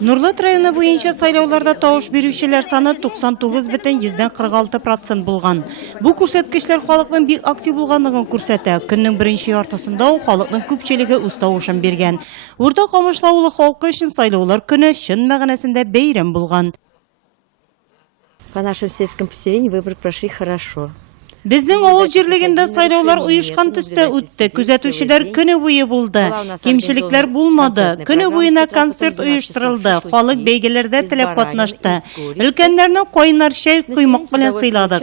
Нурлат районы буенча сайлауларда тавыш бирүчеләр саны 99,46% булган. Бу күрсәткечләр халыкның бик актив булганлыгын күрсәтә. Көннең беренче яртысында ул халыкның күпчелеге үз тавышын биргән. Урта Камышлы авылы халкы өчен сайлаулар көне чын мәгънәсендә бәйрәм булган. По нашим сельским поселениям выборы прошли хорошо. Безнең авыл җирлегендә сайлаулар уешкан төстә үтте. Күзәтүчеләр көне буе булды. Кимчелекләр булмады. Көне буена концерт оештырылды. Халык бәйгеләрдә теләп катнашты. Өлкәннәрне кайнар чәй, коймак белән сыйладык.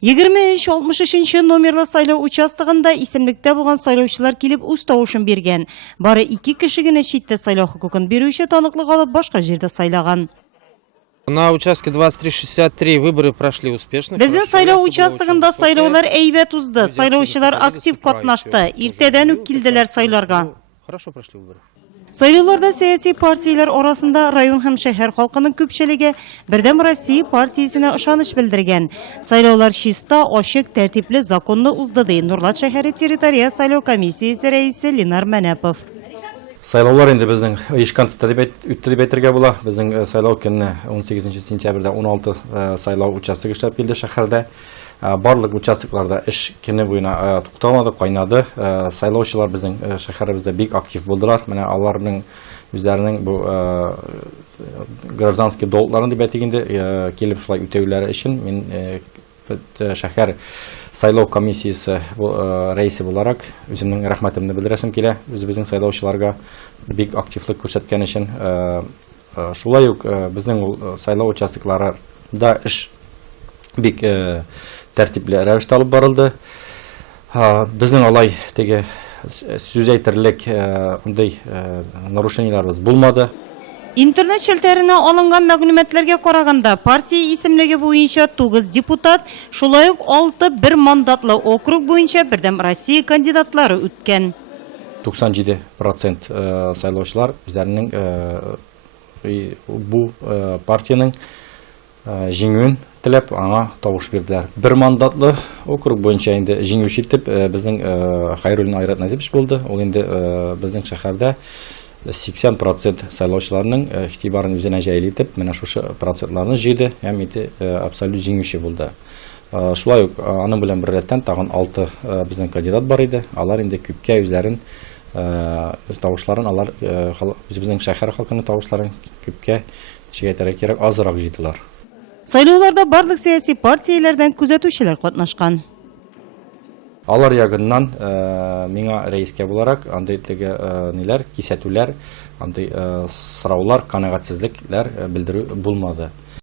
23-63 номерлы сайлау участогында исемлектә булган сайлаучылар килеп үз тавышын биргән. Бары 2 кеше генә читтә сайлау хокукын бирүче таныклык алып башка җирдә сайлаган. На участке 2363 выборы прошли успешно. Безнең сайлау участогында сайлаулар әйбәт узды. Сайлаучылар актив катнашты. Иртәдән үк килделәр сайларга. Хорошо прошли выборы. Сайлауларда сәяси партияләр арасында район һәм шәһәр халкының күпчелеге Бердәм Россия партиясенә ышаныч белдергән. Сайлаулар чиста, ачык, тәртипле, законлы узды ди Нурлат шәһәре территория сайлау комиссиясе рәисе Ленар Мәнәпов. Сайлаулар инде безнең оешкан төстә дип үтте дип әйтергә була. Безнең сайлау көне 18 сентябрьдә 16 сайлау участогы эшләп килде шәһәрдә. Барлык участокларда эш көне буена туктамады, кайнады. Сайлаучылар безнең шәһәребездә бик актив булдылар. Менә аларның үзләренең бу гражданский долгларын дип әйтгәндә килеп шулай үтәүләре өчен мин шәһәр сайлау комиссиясе рәисе буларак үземнең рәхмәтемне белдерәсем килә. Үзебезнең сайлаучыларга бик активлык күрсәткән өчен. Шулай ук безнең сайлау участоклары да эш бик тәртипле рәвештә алып барылды. Безнең алай теге сүз әйтерлек ундай нарушенияларыбыз булмады. Интернет шелтәренә алынган мәгълүматларга караганда, партия исемлеге буенча 9 депутат, шулай ук 6 бер мандатлы округ буенча Бердәм Россия кандидатлары үткән. 97% сайлаучылар үзләренең бу партияның җиңүен теләп аңа тавыш бирделәр. Бер мандатлы округ буенча инде җиңүче итеп безнең Хайруллин Айрат Назипович булды. Ул инде безнең шәһәрдә 80% сайлаучыларның игътибарын үзенә җәйли итеп, менә шушы процентларны җыйды һәм абсолют җиңүче булды. Шулай ук аның белән бер рәттән тагын 6 безнең кандидат бар иде. Алар инде күпкә үзләрен тавышларын алар безнең шәһәр халкының тавышларын күпкә чигәйтәргә кирәк азрак җыйдылар. Сайлауларда барлык сәяси партияләрдән күзәтүчеләр катнашкан. Алар ягыннан миңа рәискә буларак андый теге ниләр, кисәтүләр, андый сораулар, канәгатьсезлекләр белдерү булмады.